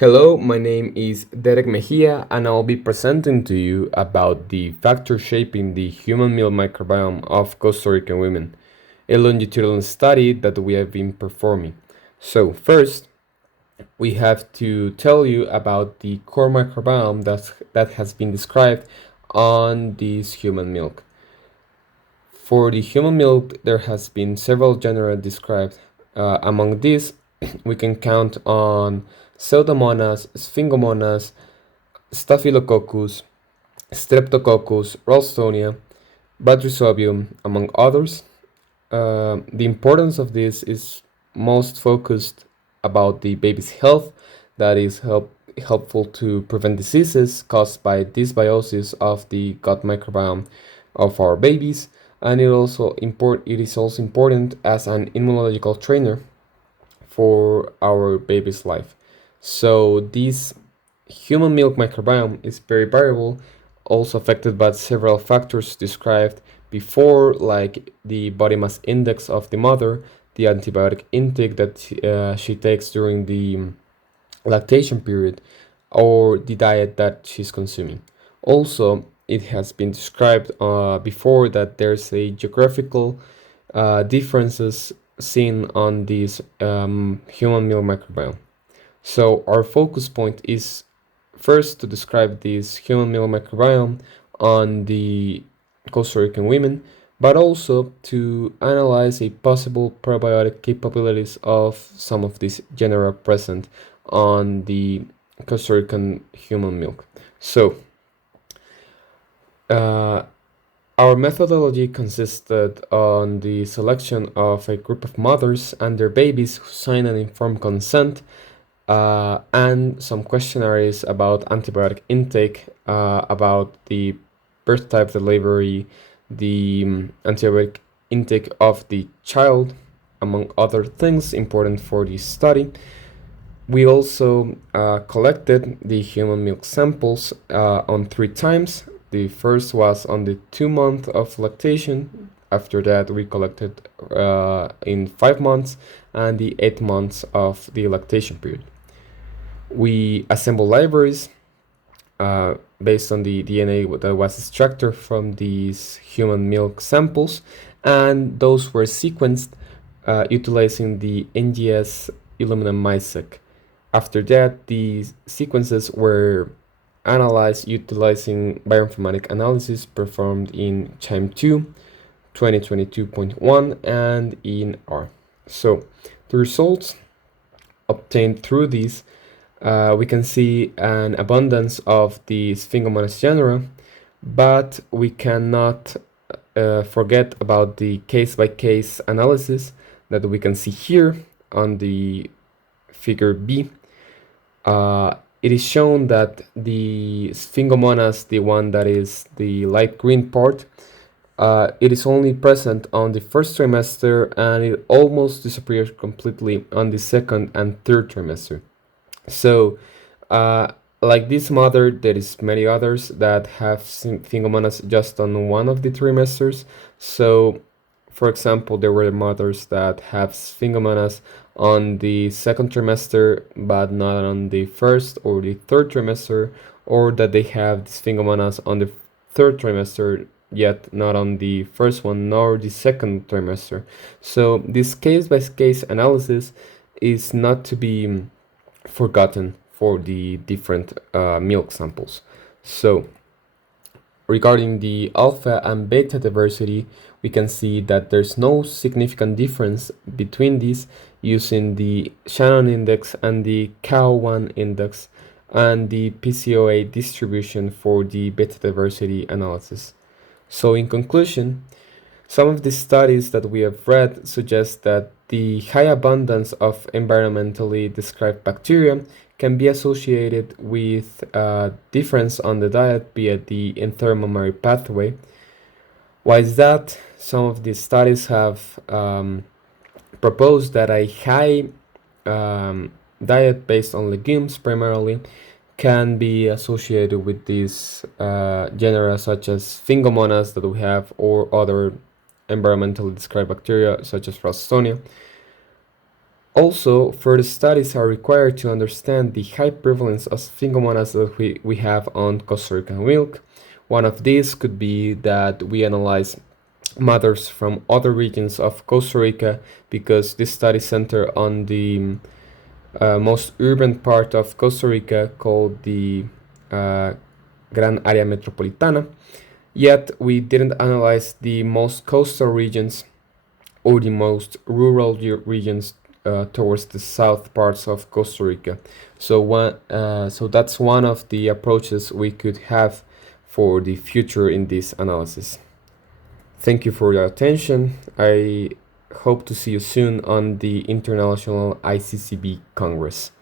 Hello, my name is Derek Mejía, and I'll be presenting to you about the factors shaping the human milk microbiome of Costa Rican women, a longitudinal study that we have been performing. So, first, we have to tell you about the core microbiome that has been described on this human milk. For the human milk, there has been several genera described. Among these, we can count on Pseudomonas, Sphingomonas, Staphylococcus, Streptococcus, Ralstonia, Batriostomium, among others. The importance of this is most focused about the baby's health, that is helpful to prevent diseases caused by dysbiosis of the gut microbiome of our babies, and it is also important as an immunological trainer for our baby's life. So this human milk microbiome is very variable, also affected by several factors described before, like the body mass index of the mother, the antibiotic intake that she takes during the lactation period, or the diet that she's consuming. Also, it has been described before that there's a geographical differences seen on this human milk microbiome. So our focus point is first to describe this human milk microbiome on the Costa Rican women, but also to analyze a possible probiotic capabilities of some of these genera present on the Costa Rican human milk. So, our methodology consisted on the selection of a group of mothers and their babies who signed an informed consent, and some questionnaires about antibiotic intake, about the birth type delivery, the antibiotic intake of the child, among other things important for this study. We also collected the human milk samples on 3 times. The first was on the 2 month of lactation. After that, we collected in 5 months and the 8 months of the lactation period. We assembled libraries based on the DNA that was extracted from these human milk samples, and those were sequenced utilizing the NGS Illumina MiSeq. After that, the sequences were analyzed utilizing bioinformatic analysis performed in CHIME2, 2022.1, and in R. So the results obtained through these, we can see an abundance of the Sphingomonas genera, but we cannot forget about the case-by-case analysis that we can see here on the figure B. It is shown that the Sphingomonas, the one that is the light green part, it is only present on the first trimester, and it almost disappears completely on the second and third trimester. So, like this mother, there is many others that have Sphingomonas just on one of the trimesters. So, for example, there were mothers that have Sphingomonas on the second trimester, but not on the first or the third trimester, or that they have the Sphingomonas on the third trimester, yet not on the first one nor the second trimester. So this case-by-case analysis is not to be forgotten for the different milk samples. So regarding the alpha and beta diversity, we can see that there's no significant difference between these using the Shannon index and the Cow1 index and the PCOA distribution for the beta diversity analysis. So in conclusion, some of the studies that we have read suggest that the high abundance of environmentally described bacteria can be associated with a difference on the diet via the entero-mammary pathway. Why is that? Some of the studies have proposed that a high diet based on legumes primarily can be associated with these genera such as Sphingomonas that we have, or other environmentally described bacteria such as Ralstonia. Also, further studies are required to understand the high prevalence of sphingomoniads that we have on Costa Rican milk. One of these could be that we analyze mothers from other regions of Costa Rica, because this study centered on the most urban part of Costa Rica, called the Gran Área Metropolitana. Yet we didn't analyze the most coastal regions or the most rural regions towards the south parts of Costa Rica. So that's one of the approaches we could have for the future in this analysis. Thank you for your attention. I hope to see you soon on the International ICCB Congress.